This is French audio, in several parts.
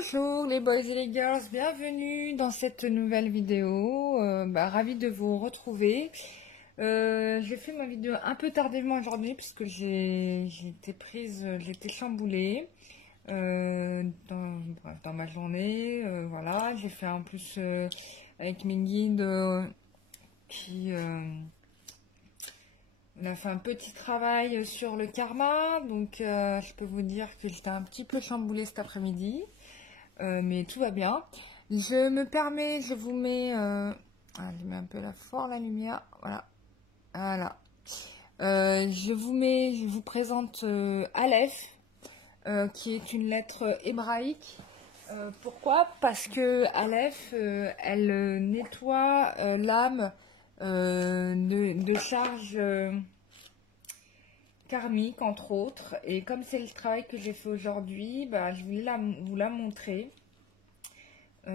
Bonjour les boys et les girls, bienvenue dans cette nouvelle vidéo. Ravi de vous retrouver. J'ai fait ma vidéo un peu tardivement aujourd'hui puisque j'ai été chamboulée dans ma journée. Voilà, j'ai fait en plus avec mes guides on a fait un petit travail sur le karma, donc je peux vous dire que j'étais un petit peu chamboulée cet après-midi. Mais tout va bien. Je me permets, je vous mets... je mets un peu fort la lumière. Voilà. Je vous présente Aleph, qui est une lettre hébraïque. Pourquoi? Parce que Aleph, elle nettoie l'âme de charges karmiques, entre autres. Et comme c'est le travail que j'ai fait aujourd'hui, je voulais vous la montrer. Ouais.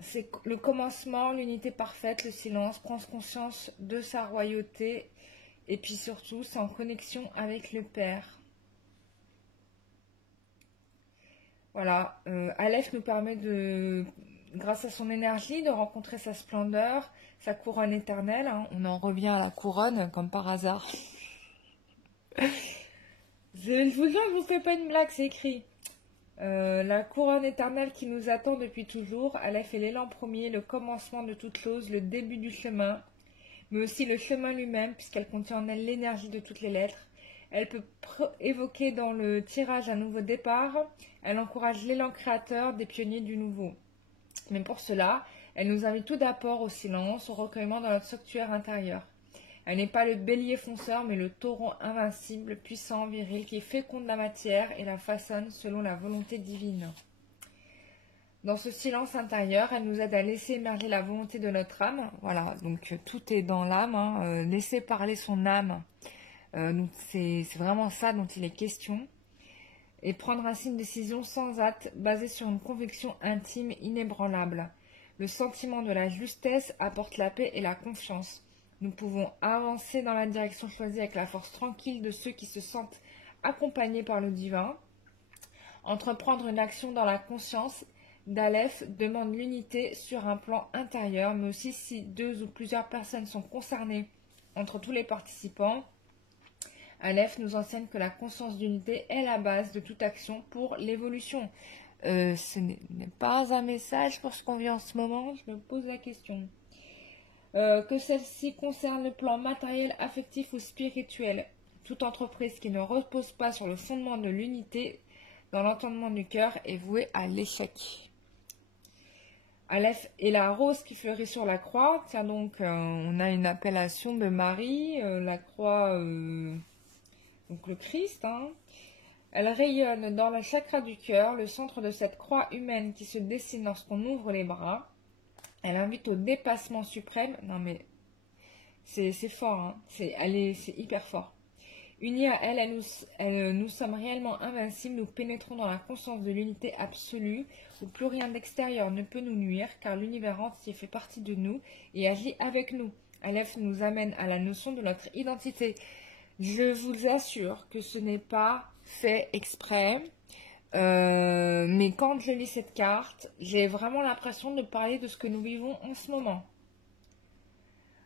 C'est le commencement, l'unité parfaite, le silence, prendre conscience de sa royauté et puis surtout c'est en connexion avec le Père. Voilà, Aleph nous permet grâce à son énergie, de rencontrer sa splendeur, sa couronne éternelle. Hein. On en revient à la couronne comme par hasard. Je vous jure, je vous fais pas une blague, c'est écrit. La couronne éternelle qui nous attend depuis toujours. Aleph est l'élan premier, le commencement de toute chose, le début du chemin, mais aussi le chemin lui-même, puisqu'elle contient en elle l'énergie de toutes les lettres. Elle peut évoquer dans le tirage un nouveau départ. Elle encourage l'élan créateur des pionniers du nouveau. Mais pour cela, elle nous invite tout d'abord au silence, au recueillement dans notre sanctuaire intérieur. Elle n'est pas le bélier fonceur, mais le taureau invincible, puissant, viril, qui féconde la matière et la façonne selon la volonté divine. Dans ce silence intérieur, elle nous aide à laisser émerger la volonté de notre âme. Voilà, donc tout est dans l'âme, hein. Laisser parler son âme. C'est vraiment ça dont il est question. Et prendre ainsi une décision sans hâte, basée sur une conviction intime inébranlable. Le sentiment de la justesse apporte la paix et la confiance. Nous pouvons avancer dans la direction choisie avec la force tranquille de ceux qui se sentent accompagnés par le divin. Entreprendre une action dans la conscience d'Aleph demande l'unité sur un plan intérieur, mais aussi si 2 ou plusieurs personnes sont concernées entre tous les participants. Aleph nous enseigne que la conscience d'unité est la base de toute action pour l'évolution. Ce n'est pas un message pour ce qu'on vit en ce moment, je me pose la question. Que celle-ci concerne le plan matériel, affectif ou spirituel. Toute entreprise qui ne repose pas sur le fondement de l'unité dans l'entendement du cœur est vouée à l'échec. Aleph est la rose qui fleurit sur la croix. Tiens donc, on a une appellation de Marie, la croix, donc le Christ. Hein. Elle rayonne dans la chakra du cœur, le centre de cette croix humaine qui se dessine lorsqu'on ouvre les bras. Elle invite au dépassement suprême. Non mais c'est fort, hein. C'est hyper fort. Unis à elle, nous sommes réellement invincibles. Nous pénétrons dans la conscience de l'unité absolue, où plus rien d'extérieur ne peut nous nuire, car l'univers entier fait partie de nous et agit avec nous. Aleph nous amène à la notion de notre identité. Je vous assure que ce n'est pas fait exprès. Mais quand je lis cette carte, j'ai vraiment l'impression de parler de ce que nous vivons en ce moment.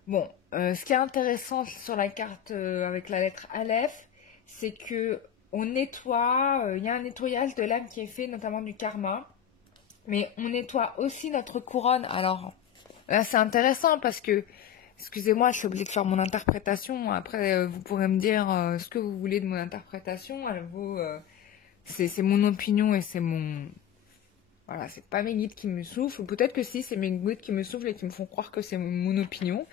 Bon, ce qui est intéressant sur la carte avec la lettre Aleph, c'est que on nettoie, il y a un nettoyage de l'âme qui est fait, notamment du karma, mais on nettoie aussi notre couronne. Alors, là c'est intéressant parce que, excusez-moi, je suis obligée de faire mon interprétation, après vous pourrez me dire ce que vous voulez de mon interprétation, elle vaut... c'est mon opinion et c'est mon... Voilà, c'est pas mes guides qui me soufflent. Peut-être que si, c'est mes guides qui me soufflent et qui me font croire que c'est mon opinion.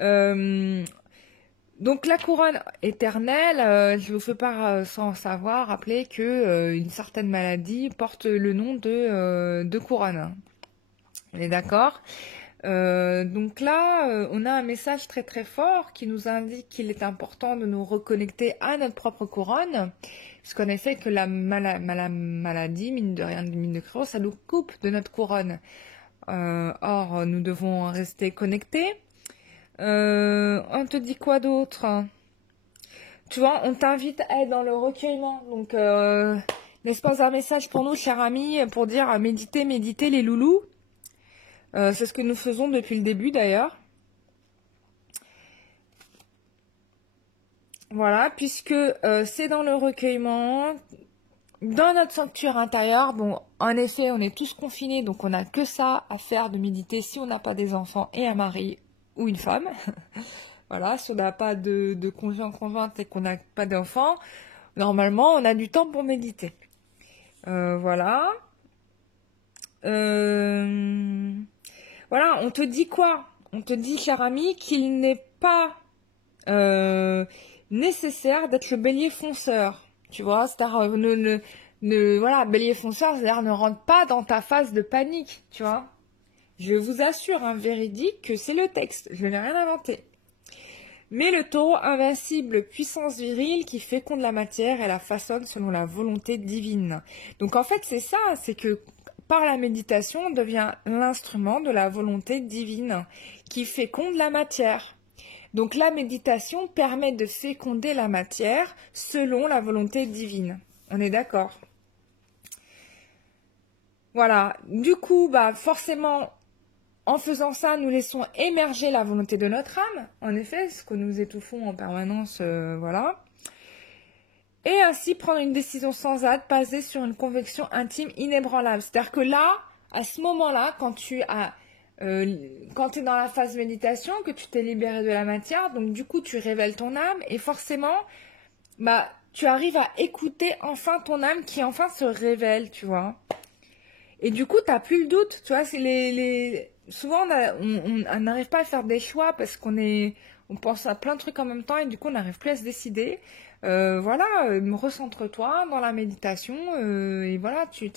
Donc la couronne éternelle, je vous fais part sans savoir, rappeler que une certaine maladie porte le nom de couronne. On est d'accord? Donc là, on a un message très très fort qui nous indique qu'il est important de nous reconnecter à notre propre couronne, puisqu'on essaie que la maladie, mine de rien, mine de créo, ça nous coupe de notre couronne. Or, nous devons rester connectés. On te dit quoi d'autre? tu vois, on t'invite à être dans le recueillement. Donc, n'est-ce pas un message pour nous, chers amis, pour dire méditez, méditez les loulous. C'est ce que nous faisons depuis le début d'ailleurs. Voilà, puisque c'est dans le recueillement, dans notre sanctuaire intérieur. Bon, en effet, on est tous confinés, donc on n'a que ça à faire de méditer si on n'a pas des enfants et un mari ou une femme. Voilà, si on n'a pas de conjoint conjointe et qu'on n'a pas d'enfants, normalement, on a du temps pour méditer. Voilà. Voilà, on te dit quoi? On te dit, cher ami, qu'il n'est pas nécessaire d'être le bélier fonceur. Tu vois, c'est-à-dire, voilà, bélier fonceur, c'est-à-dire ne rentre pas dans ta phase de panique, tu vois. Je vous assure, véridique, que c'est le texte. Je n'ai rien inventé. Mais le taureau invincible, puissance virile qui féconde la matière et la façonne selon la volonté divine. Donc en fait, c'est ça, c'est que par la méditation, on devient l'instrument de la volonté divine qui féconde la matière. Donc la méditation permet de féconder la matière selon la volonté divine. On est d'accord? Voilà. Du coup, forcément, en faisant ça, nous laissons émerger la volonté de notre âme. En effet, ce que nous étouffons en permanence, voilà. Et ainsi prendre une décision sans hâte, basée sur une conviction intime inébranlable. C'est-à-dire que là, à ce moment-là, quand tu es dans la phase méditation, que tu t'es libéré de la matière, donc du coup, tu révèles ton âme et forcément, tu arrives à écouter enfin ton âme qui enfin se révèle, tu vois. Et du coup, t'as plus le doute, tu vois. Souvent, on n'arrive pas à faire des choix parce on pense à plein de trucs en même temps et du coup, on n'arrive plus à se décider. Voilà, recentre-toi dans la méditation et voilà, tu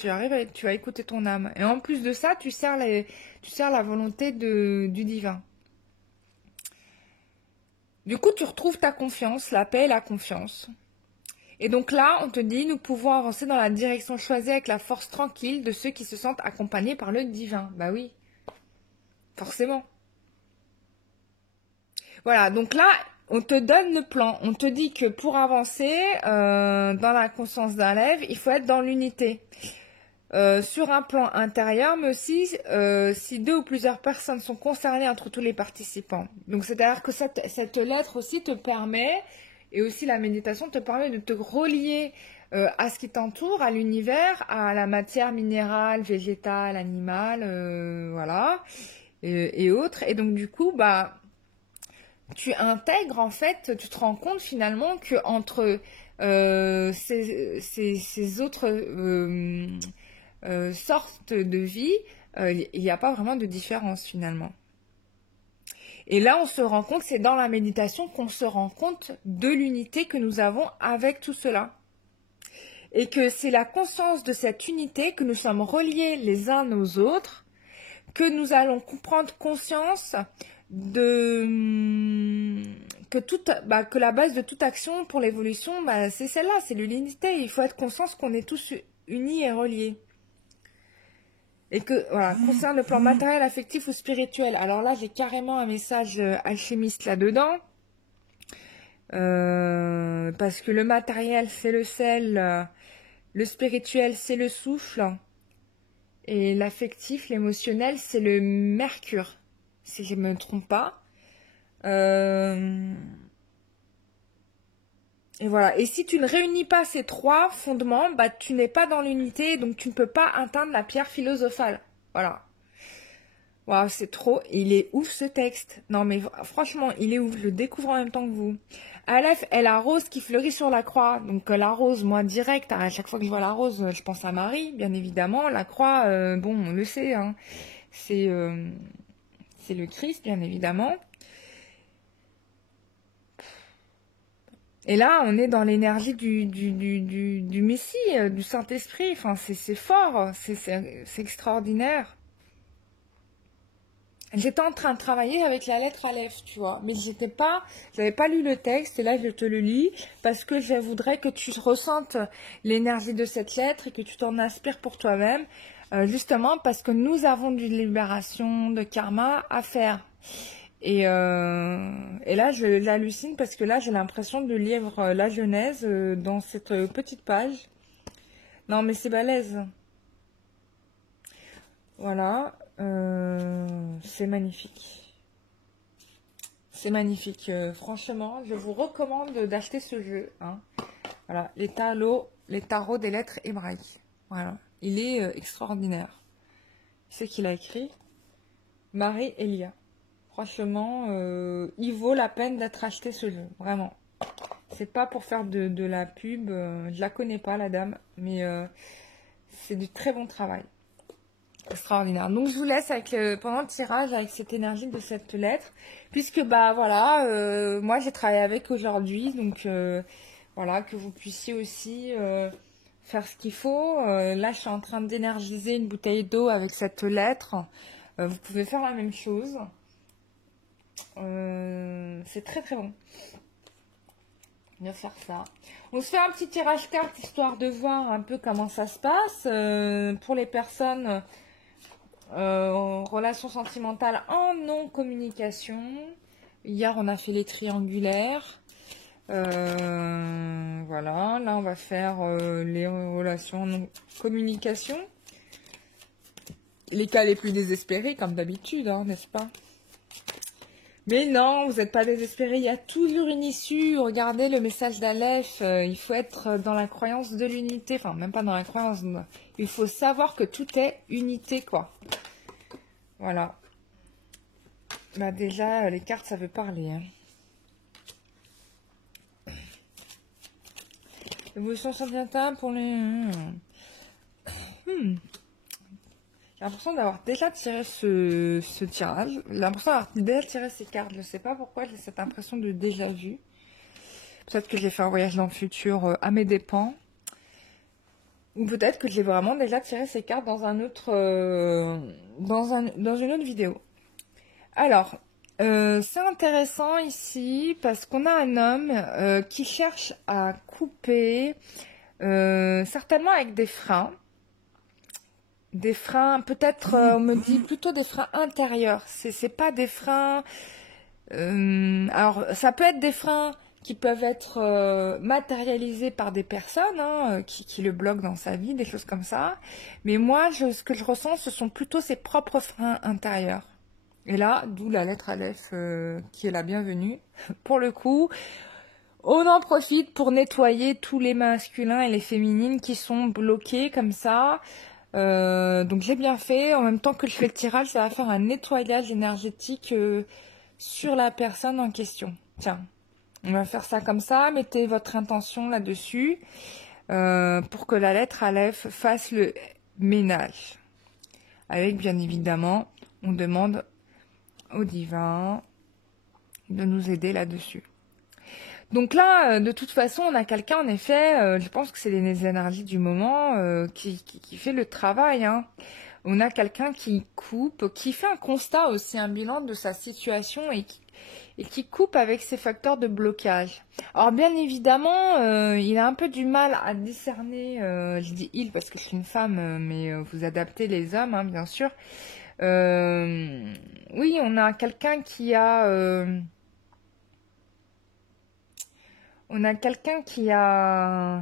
vas écouter ton âme. Et en plus de ça, tu sers la volonté du divin. Du coup, tu retrouves ta confiance, la paix et la confiance. Et donc là, on te dit, nous pouvons avancer dans la direction choisie avec la force tranquille de ceux qui se sentent accompagnés par le divin. Bah oui, forcément. Voilà, donc là, on te donne le plan. On te dit que pour avancer dans la conscience d'un lève, il faut être dans l'unité. Sur un plan intérieur, mais aussi si 2 ou plusieurs personnes sont concernées entre tous les participants. Donc c'est-à-dire que cette lettre aussi te permet, et aussi la méditation te permet de te relier à ce qui t'entoure, à l'univers, à la matière minérale, végétale, animale, voilà, et autres. Et donc du coup, tu intègres en fait, tu te rends compte finalement que entre ces autres sortes de vie, il n'y a pas vraiment de différence finalement. Et là, on se rend compte, c'est dans la méditation qu'on se rend compte de l'unité que nous avons avec tout cela. Et que c'est la conscience de cette unité, que nous sommes reliés les uns aux autres, que nous allons prendre conscience que la base de toute action pour l'évolution, c'est celle-là, c'est l'unité. Il faut être conscient qu'on est tous unis et reliés. Et que, voilà, concernant le plan matériel, affectif ou spirituel. Alors là, j'ai carrément un message alchimiste là-dedans. Parce que le matériel, c'est le sel. Le spirituel, c'est le souffle. Et l'affectif, l'émotionnel, c'est le mercure. Si je ne me trompe pas. Et voilà. Et si tu ne réunis pas ces 3 fondements, tu n'es pas dans l'unité, donc tu ne peux pas atteindre la pierre philosophale. Voilà. Waouh, c'est trop. Il est ouf ce texte. Non mais franchement, il est ouf. Je le découvre en même temps que vous. Aleph est la rose qui fleurit sur la croix. Donc la rose, moi direct, à chaque fois que je vois la rose, je pense à Marie, bien évidemment. La croix, on le sait, hein. C'est le Christ, bien évidemment. Et là, on est dans l'énergie du Messie, du Saint-Esprit. Enfin, c'est fort, c'est extraordinaire. J'étais en train de travailler avec la lettre Aleph, tu vois. Mais j'avais pas lu le texte, et là, je te le lis, parce que je voudrais que tu ressentes l'énergie de cette lettre et que tu t'en inspires pour toi-même. Justement, parce que nous avons d'une libération de karma à faire. Et là, j'hallucine parce que là, j'ai l'impression de lire la Genèse dans cette petite page. Non, mais c'est balèze. Voilà. C'est magnifique. C'est magnifique. Franchement, je vous recommande d'acheter ce jeu. Hein. Voilà, les tarots des lettres hébraïques. Voilà. Il est extraordinaire. C'est qu'il a écrit Marie Elia. Franchement, il vaut la peine d'être acheté ce jeu. Vraiment. C'est pas pour faire de la pub. Je la connais pas, la dame. Mais c'est du très bon travail. Extraordinaire. Donc, je vous laisse avec pendant le tirage avec cette énergie de cette lettre. Puisque, bah voilà, moi, j'ai travaillé avec aujourd'hui. Donc, voilà, que vous puissiez aussi faire ce qu'il faut. Là, je suis en train d'énergiser une bouteille d'eau avec cette lettre. Vous pouvez faire la même chose. C'est très très bon. On va faire ça. On se fait un petit tirage carte histoire de voir un peu comment ça se passe. Pour les personnes en relation sentimentale en non-communication. Hier, on a fait les triangulaires. Voilà, là, on va faire les relations en non-communication. Les cas les plus désespérés, comme d'habitude, hein, n'est-ce pas? Mais non, vous n'êtes pas désespéré, il y a toujours une issue. Regardez le message d'Aleph, il faut être dans la croyance de l'unité. Enfin, même pas dans la croyance, il faut savoir que tout est unité, quoi. Voilà. Bah déjà, les cartes, ça veut parler. Hein. Évolution sentimentale pour les... J'ai l'impression d'avoir déjà tiré ce tirage. J'ai l'impression d'avoir déjà tiré ces cartes. Je ne sais pas pourquoi j'ai cette impression de déjà vu. Peut-être que j'ai fait un voyage dans le futur à mes dépens. Ou peut-être que j'ai vraiment déjà tiré ces cartes dans un autre, dans une autre vidéo. Alors, c'est intéressant ici parce qu'on a un homme qui cherche à couper, certainement avec des freins. Des freins, peut-être, on me dit plutôt des freins intérieurs. C'est pas des freins... alors, ça peut être des freins qui peuvent être matérialisés par des personnes hein, qui le bloquent dans sa vie, des choses comme ça. Mais moi, ce que je ressens, ce sont plutôt ses propres freins intérieurs. Et là, d'où la lettre Aleph qui est la bienvenue. Pour le coup, on en profite pour nettoyer tous les masculins et les féminines qui sont bloqués comme ça. Donc j'ai bien fait, en même temps que je fais le tirage, ça va faire un nettoyage énergétique sur la personne en question. Tiens, on va faire ça comme ça, mettez votre intention là-dessus pour que la lettre Aleph fasse le ménage. Avec bien évidemment, on demande au divin de nous aider là-dessus. Donc là, de toute façon, on a quelqu'un, en effet, je pense que c'est les énergies du moment qui fait le travail. Hein. On a quelqu'un qui coupe, qui fait un constat aussi, un bilan de sa situation et qui coupe avec ses facteurs de blocage. Alors bien évidemment, il a un peu du mal à discerner, je dis il parce que je suis une femme, mais vous adaptez les hommes, hein, bien sûr. Oui, on a quelqu'un qui a... on a quelqu'un qui a...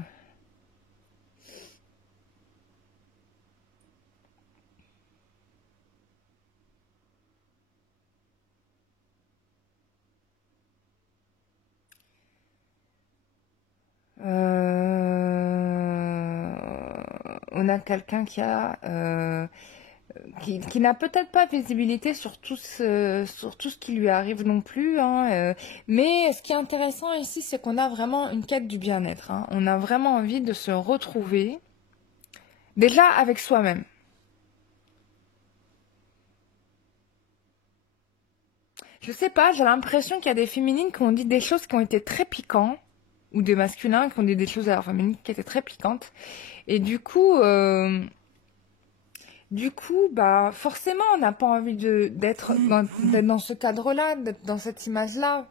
on a quelqu'un qui a... qui n'a peut-être pas visibilité sur tout ce qui lui arrive non plus. Hein, mais ce qui est intéressant ici, c'est qu'on a vraiment une quête du bien-être. Hein. On a vraiment envie de se retrouver, déjà avec soi-même. Je sais pas, j'ai l'impression qu'il y a des féminines qui ont dit des choses qui ont été très piquantes, ou des masculins qui ont dit des choses à leur féminine qui étaient très piquantes. Et du coup, bah forcément, on n'a pas envie d'être dans ce cadre-là, d'être dans cette image-là.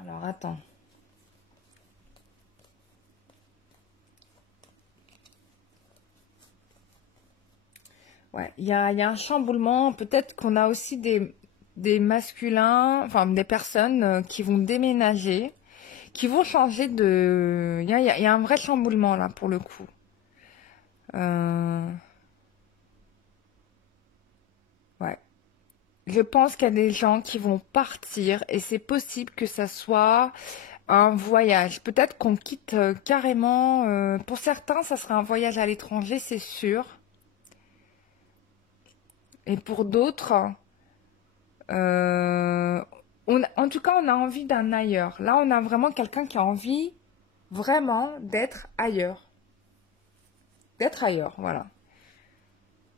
Alors, attends. Ouais, il y a un chamboulement. Peut-être qu'on a aussi des masculins, enfin des personnes qui vont déménager, qui vont changer de... Il y a un vrai chamboulement là pour le coup. Euh, Ouais. Je pense qu'il y a des gens qui vont partir et c'est possible que ça soit un voyage. Peut-être qu'on quitte carrément. Pour certains, ça sera un voyage à l'étranger, c'est sûr. Et pour d'autres, euh, en tout cas, on a envie d'un ailleurs. Là, on a vraiment quelqu'un qui a envie vraiment d'être ailleurs. D'être ailleurs, voilà.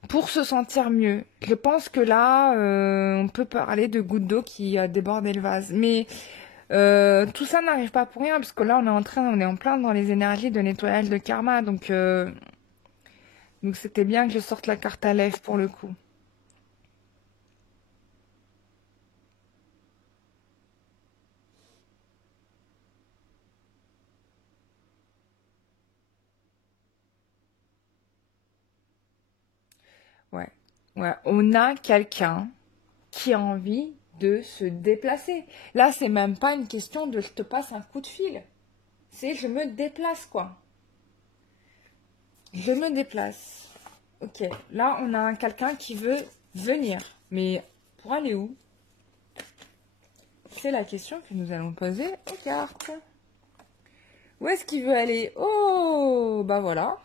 Pour se sentir mieux. Je pense que là, on peut parler de gouttes d'eau qui a débordé le vase. Mais tout ça n'arrive pas pour rien, parce que là, on est en plein dans les énergies de nettoyage de karma. Donc c'était bien que je sorte la carte à lèvres pour le coup. Ouais. Ouais. On a quelqu'un qui a envie de se déplacer. Là, c'est même pas une question de je te passe un coup de fil. C'est je me déplace, quoi. Je me déplace. Ok. Là, on a quelqu'un qui veut venir. Mais pour aller où? C'est la question que nous allons poser aux cartes. Où est-ce qu'il veut aller? Oh, bah voilà.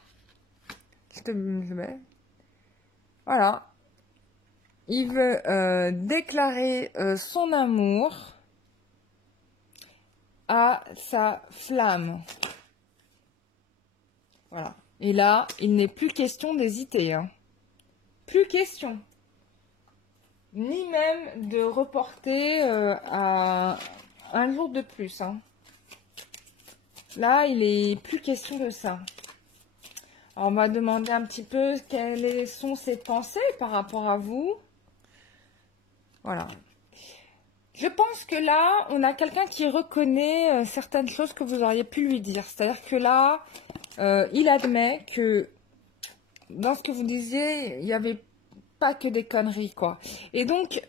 Je mets. Voilà. Il veut déclarer son amour à sa flamme. Voilà. Et là, il n'est plus question d'hésiter. Hein. Plus question. Ni même de reporter à un jour de plus. Hein. Là, il est plus question de ça. Alors, on va demander un petit peu quelles sont ses pensées par rapport à vous. Voilà. Je pense que là, on a quelqu'un qui reconnaît certaines choses que vous auriez pu lui dire. C'est-à-dire que là, il admet que dans ce que vous disiez, il n'y avait pas que des conneries, quoi. Et donc,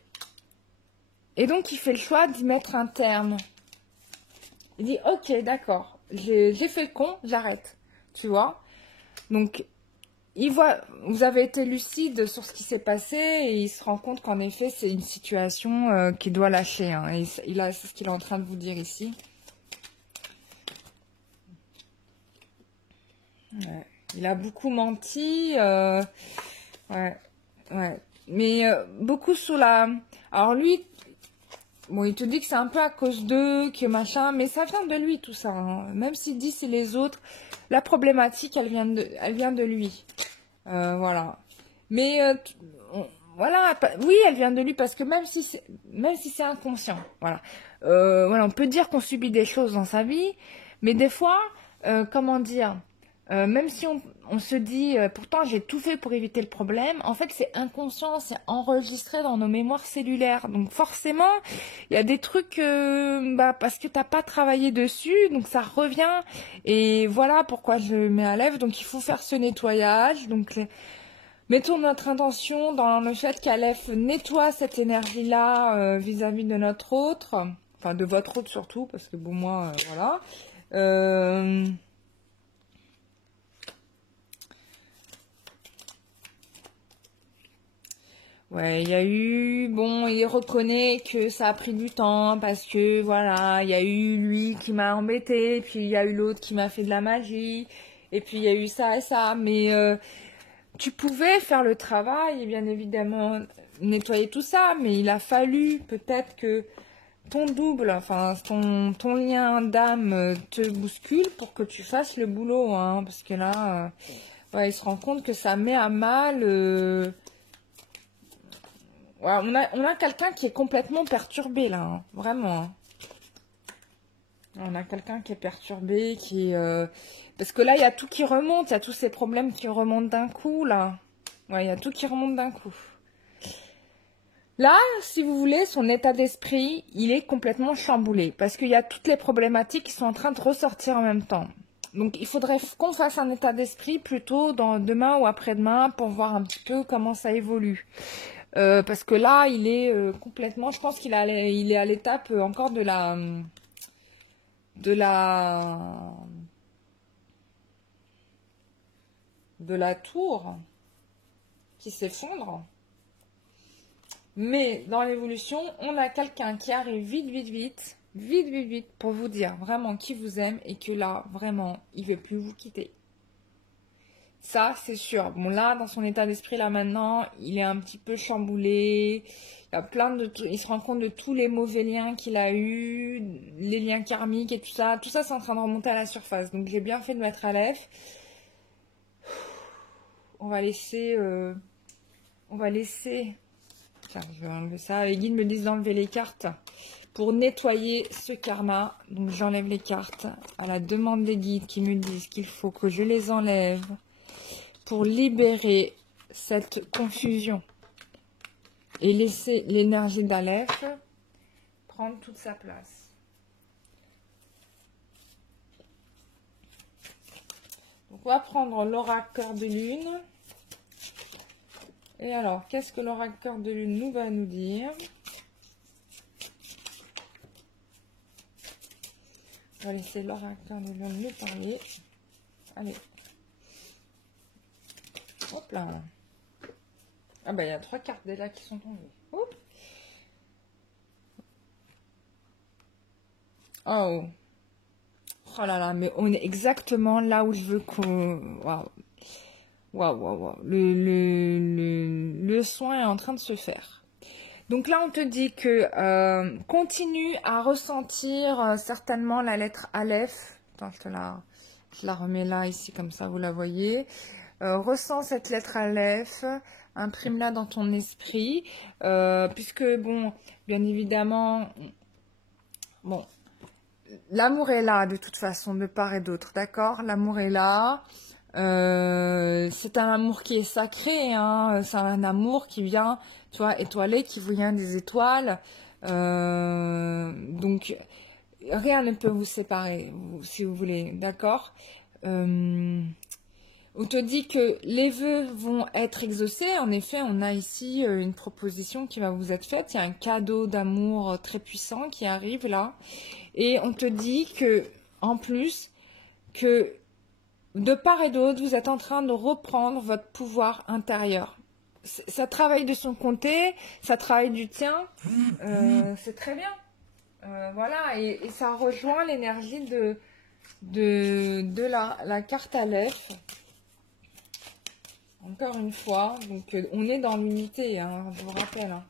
il fait le choix d'y mettre un terme. Il dit, ok, d'accord, j'ai fait le con, j'arrête. Tu vois? Donc, vous avez été lucide sur ce qui s'est passé et il se rend compte qu'en effet, c'est une situation qu'il doit lâcher. Hein, et c'est ce qu'il est en train de vous dire ici. Ouais. Il a beaucoup menti. Ouais, ouais. Mais beaucoup sous la... Alors lui, bon, il te dit que c'est un peu à cause d'eux, que machin, mais ça vient de lui tout ça. Hein. Même s'il dit c'est les autres, la problématique, elle vient de lui. Voilà. Mais voilà, oui, elle vient de lui parce que même si c'est inconscient, voilà. Voilà, on peut dire qu'on subit des choses dans sa vie, mais des fois, comment dire, même si on se dit, pourtant j'ai tout fait pour éviter le problème, en fait c'est inconscient, c'est enregistré dans nos mémoires cellulaires. Donc forcément, il y a des trucs, parce que t'as pas travaillé dessus, donc ça revient. Et voilà pourquoi je mets à lèvres. Donc il faut faire ce nettoyage. Donc mettons notre intention dans le fait qu'Aleph nettoie cette énergie-là vis-à-vis de notre autre, enfin de votre autre surtout, parce que bon moi, voilà. Ouais, il y a eu, bon, il reconnaît que ça a pris du temps parce que voilà, il y a eu lui qui m'a embêté, puis il y a eu l'autre qui m'a fait de la magie, et puis il y a eu ça et ça, mais tu pouvais faire le travail et bien évidemment nettoyer tout ça, mais il a fallu peut-être que ton double, enfin ton lien d'âme te bouscule pour que tu fasses le boulot, hein, parce que là, ouais, il se rend compte que ça met à mal. Ouais, on a quelqu'un qui est complètement perturbé là, hein, vraiment. Hein. On a quelqu'un qui est perturbé, parce que là, il y a tout qui remonte, il y a tous ces problèmes qui remontent d'un coup, là. Ouais, il y a tout qui remonte d'un coup. Là, si vous voulez, son état d'esprit, il est complètement chamboulé parce qu'il y a toutes les problématiques qui sont en train de ressortir en même temps. Donc, il faudrait qu'on fasse un état d'esprit plutôt dans demain ou après-demain pour voir un petit peu comment ça évolue. Parce que là, il est complètement, je pense il est à l'étape encore de la tour qui s'effondre. Mais dans l'évolution, on a quelqu'un qui arrive vite pour vous dire vraiment qu'il vous aime et que là, vraiment, il ne veut plus vous quitter. Ça, c'est sûr. Bon, là, dans son état d'esprit, là, maintenant, il est un petit peu chamboulé. Il y a il se rend compte de tous les mauvais liens qu'il a eus, les liens karmiques et tout ça. Tout ça, c'est en train de remonter à la surface. Donc, j'ai bien fait de mettre à l'air. On va laisser... Tiens, je vais enlever ça. Les guides me disent d'enlever les cartes pour nettoyer ce karma. Donc, j'enlève les cartes à la demande des guides qui me disent qu'il faut que je les enlève pour libérer cette confusion et laisser l'énergie d'Aleph prendre toute sa place. Donc, on va prendre l'oracle cœur de lune. Et alors, qu'est-ce que l'oracle cœur de lune nous va nous dire? On va laisser l'oracle cœur de lune nous parler. Allez. Hop là. Ah bah il y a 3 cartes déjà qui sont tombées. Hop. Oh. Oh là là, mais on est exactement là où je veux qu'on... Waouh. Waouh. Le soin est en train de se faire. Donc là, on te dit que continue à ressentir certainement la lettre Aleph. Attends, je la remets là, ici, comme ça, vous la voyez. Ressens cette lettre Aleph, imprime-la dans ton esprit. Puisque, bon, bien évidemment, bon, l'amour est là, de toute façon, de part et d'autre, d'accord? L'amour est là. C'est un amour qui est sacré, hein. C'est un amour qui vient, tu vois, étoilé, qui vient des étoiles. Donc, rien ne peut vous séparer, si vous voulez, d'accord? On te dit que les vœux vont être exaucés. En effet, on a ici une proposition qui va vous être faite. Il y a un cadeau d'amour très puissant qui arrive là. Et on te dit que, en plus, que de part et d'autre, vous êtes en train de reprendre votre pouvoir intérieur. Ça travaille de son côté, ça travaille du tien. C'est très bien. Voilà, et ça rejoint l'énergie de la carte Aleph. Encore une fois, donc on est dans l'unité, hein, je vous rappelle. Hein.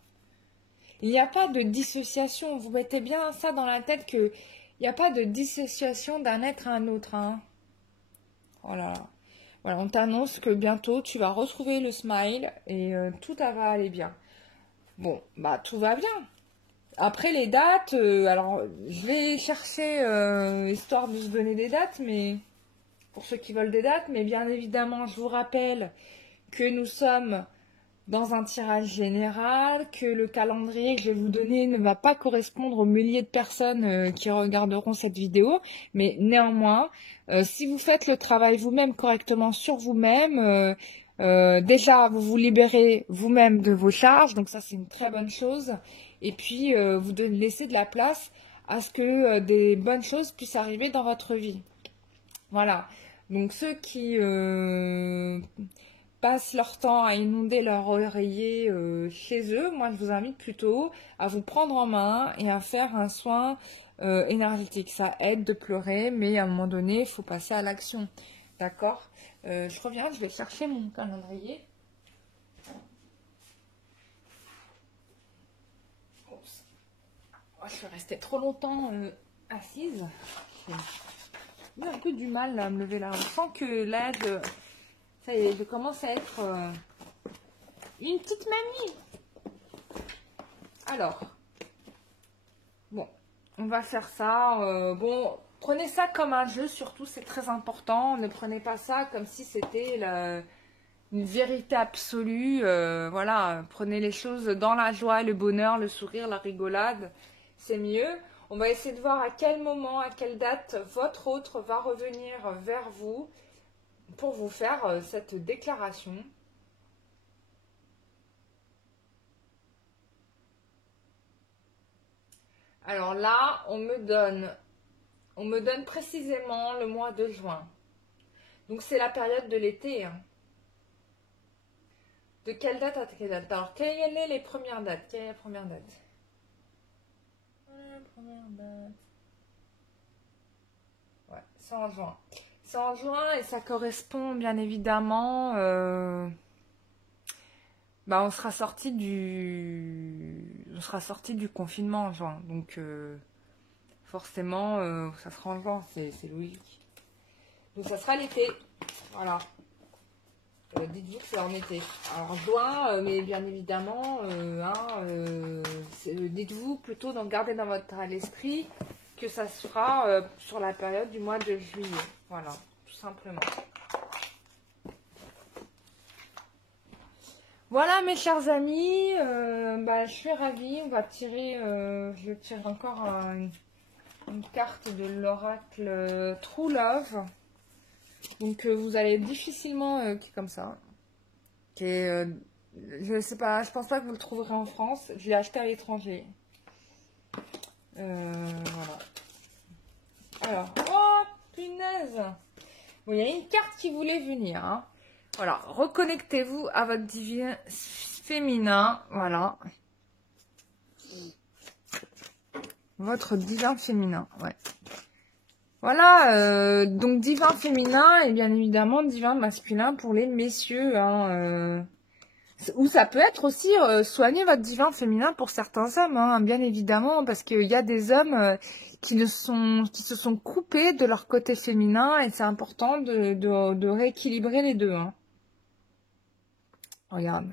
Il n'y a pas de dissociation. Vous mettez bien ça dans la tête qu'il n'y a pas de dissociation d'un être à un autre. Hein. Oh là là. Voilà, on t'annonce que bientôt tu vas retrouver le smile et tout va aller bien. Bon, bah tout va bien. Après les dates, alors je vais chercher histoire de se donner des dates, mais pour ceux qui veulent des dates, mais bien évidemment, je vous rappelle que nous sommes dans un tirage général, que le calendrier que je vais vous donner ne va pas correspondre aux milliers de personnes qui regarderont cette vidéo, mais néanmoins, si vous faites le travail vous-même correctement sur vous-même, déjà vous vous libérez vous-même de vos charges, donc ça c'est une très bonne chose, et puis vous laissez de la place à ce que des bonnes choses puissent arriver dans votre vie. Voilà, donc ceux qui passent leur temps à inonder leur oreiller chez eux, moi je vous invite plutôt à vous prendre en main et à faire un soin énergétique. Ça aide de pleurer, mais à un moment donné, il faut passer à l'action. D'accord? Je reviens, je vais chercher mon calendrier. Oups. Oh, je suis restée trop longtemps assise. J'ai un peu du mal à me lever là. On sent que là, ça y est, je commence à être une petite mamie. Alors, bon, on va faire ça. Bon, prenez ça comme un jeu, surtout, c'est très important. Ne prenez pas ça comme si c'était une vérité absolue. Voilà, prenez les choses dans la joie, le bonheur, le sourire, la rigolade, c'est mieux. On va essayer de voir à quel moment, à quelle date votre autre va revenir vers vous pour vous faire cette déclaration. Alors là, on me donne précisément le mois de juin. Donc c'est la période de l'été. Hein. De quelle date à quelle date? Alors, quelles sont les premières dates? Quelle est la première date? La première date. Ouais, c'est en juin. C'est en juin et ça correspond bien évidemment. On sera sorti du confinement en juin. Donc forcément, ça sera en juin, c'est logique. Donc ça sera l'été. Voilà. Dites-vous que c'est en été. Alors juin, mais bien évidemment, dites-vous plutôt garder dans votre l'esprit que ça sera sur la période du mois de juillet. Voilà, tout simplement. Voilà mes chers amis, je suis ravie. On va tirer, je tire encore une carte de l'oracle True Love. Donc vous allez difficilement comme ça. Je sais pas, je pense pas que vous le trouverez en France. Je l'ai acheté à l'étranger. Voilà. Alors, oh punaise. Bon, il y a une carte qui voulait venir. Hein. Voilà, reconnectez-vous à votre divin féminin. Voilà. Votre divin féminin, ouais. Voilà, donc divin féminin et bien évidemment divin masculin pour les messieurs. Hein, ou ça peut être aussi soigner votre divin féminin pour certains hommes, hein, bien évidemment, parce qu'il y a des hommes qui se sont coupés de leur côté féminin et c'est important de rééquilibrer les deux. Hein. Regarde.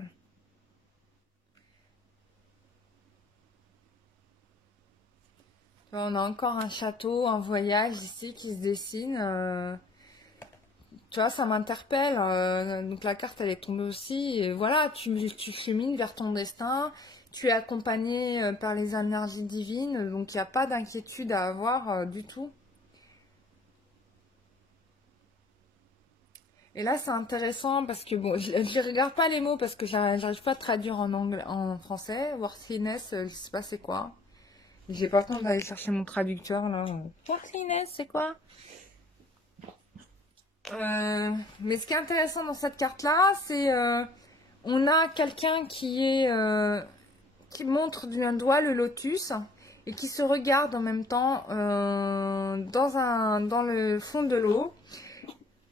On a encore un château, un voyage ici qui se dessine. Tu vois, ça m'interpelle. Donc la carte, elle est tombée aussi. Et voilà, tu chemines vers ton destin. Tu es accompagné par les énergies divines. Donc il n'y a pas d'inquiétude à avoir du tout. Et là, c'est intéressant parce que, bon, je ne regarde pas les mots parce que j'arrive pas à traduire en français. Worthiness, je sais pas c'est quoi. J'ai pas le temps d'aller chercher mon traducteur, là. Worthiness, c'est quoi? Mais ce qui est intéressant dans cette carte-là, c'est on a quelqu'un qui montre d'un doigt le lotus et qui se regarde en même temps dans le fond de l'eau.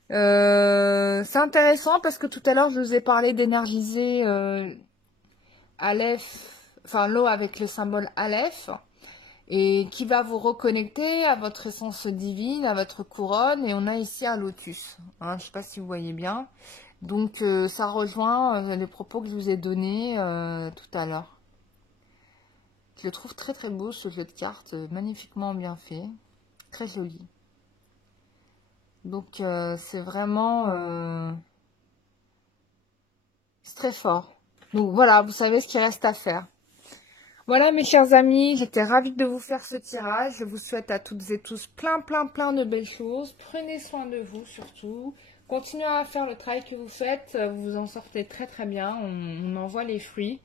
C'est intéressant parce que tout à l'heure je vous ai parlé d'énergiser Aleph, enfin l'eau avec le symbole Aleph. Et qui va vous reconnecter à votre essence divine, à votre couronne. Et on a ici un lotus. Hein, je ne sais pas si vous voyez bien. Donc, ça rejoint les propos que je vous ai donnés tout à l'heure. Je le trouve très très beau, ce jeu de cartes. Magnifiquement bien fait. Très joli. Donc, c'est vraiment... c'est très fort. Donc, voilà, vous savez ce qu'il reste à faire. Voilà mes chers amis, j'étais ravie de vous faire ce tirage. Je vous souhaite à toutes et tous plein de belles choses. Prenez soin de vous surtout. Continuez à faire le travail que vous faites. Vous en sortez très très bien. On en voit les fruits.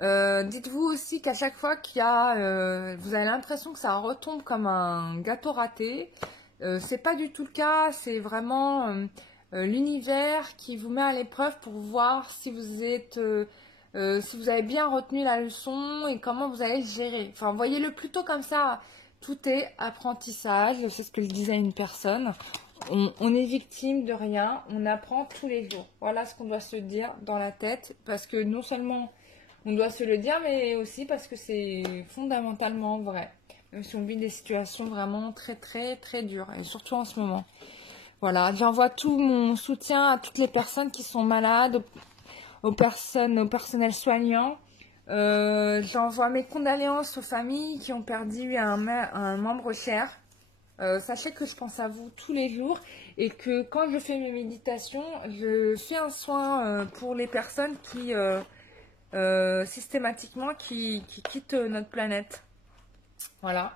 Dites-vous aussi qu'à chaque fois qu'il y a... vous avez l'impression que ça retombe comme un gâteau raté. C'est pas du tout le cas. C'est vraiment l'univers qui vous met à l'épreuve pour voir si vous êtes... si vous avez bien retenu la leçon et comment vous allez le gérer. Enfin, voyez-le plutôt comme ça. Tout est apprentissage. C'est ce que je disais à une personne. On est victime de rien. On apprend tous les jours. Voilà ce qu'on doit se dire dans la tête. Parce que non seulement on doit se le dire, mais aussi parce que c'est fondamentalement vrai. Même si on vit des situations vraiment très, très, très dures. Et surtout en ce moment. Voilà. J'envoie tout mon soutien à toutes les personnes qui sont malades, au personnel soignant. J'envoie mes condoléances aux familles qui ont perdu un membre cher. Sachez que je pense à vous tous les jours et que quand je fais mes méditations, je fais un soin pour les personnes qui systématiquement qui quittent notre planète. Voilà,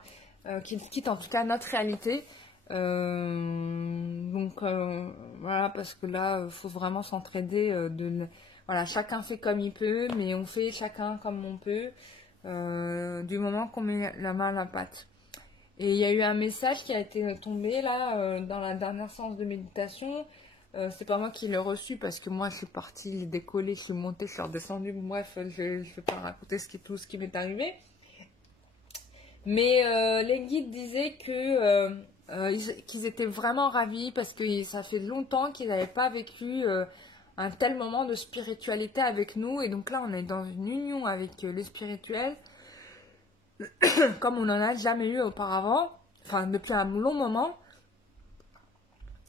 qui quittent en tout cas notre réalité. Voilà, parce que là, il faut vraiment s'entraider. Voilà, chacun fait comme il peut, mais on fait chacun comme on peut, du moment qu'on met la main à la pâte. Et il y a eu un message qui a été tombé là dans la dernière séance de méditation. C'est pas moi qui l'ai reçu parce que moi je suis partie, j'ai décollé, je suis montée, je suis redescendue. Bref, je vais pas raconter tout ce qui m'est arrivé. Mais les guides disaient qu'ils étaient vraiment ravis parce que ça fait longtemps qu'ils n'avaient pas vécu un tel moment de spiritualité avec nous. Et donc là, on est dans une union avec le spirituel comme on n'en a jamais eu auparavant, enfin depuis un long moment.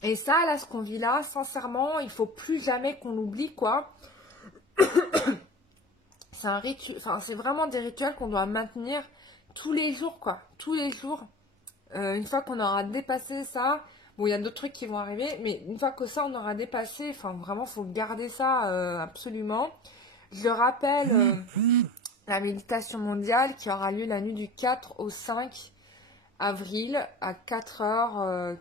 Et ça, là, ce qu'on vit là, sincèrement, il faut plus jamais qu'on l'oublie, quoi. C'est un rituel, enfin, c'est vraiment des rituels qu'on doit maintenir tous les jours, quoi. Tous les jours. Une fois qu'on aura dépassé ça, bon, il y a d'autres trucs qui vont arriver, mais une fois que ça, on aura dépassé, enfin, vraiment, il faut garder ça absolument. Je le rappelle, la méditation mondiale qui aura lieu la nuit du 4 au 5 avril à 4h44,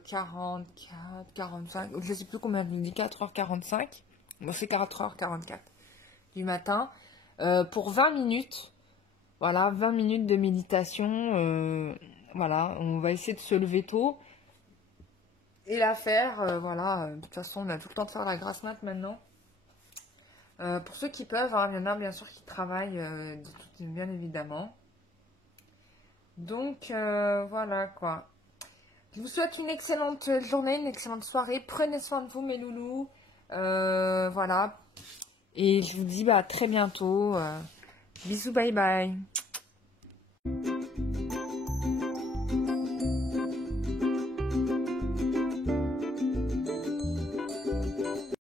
45, je ne sais plus combien je dis, 4h45, bon, c'est 4h44 du matin, pour 20 minutes, voilà, 20 minutes de méditation, voilà, on va essayer de se lever tôt et la faire, voilà, de toute façon on a tout le temps de faire la grasse mat maintenant. Pour ceux qui peuvent, hein, il y en a bien sûr qui travaillent, bien évidemment. Donc voilà quoi. Je vous souhaite une excellente journée, une excellente soirée. Prenez soin de vous mes loulous. Voilà. Et je vous dis à très bientôt. Bisous, bye bye.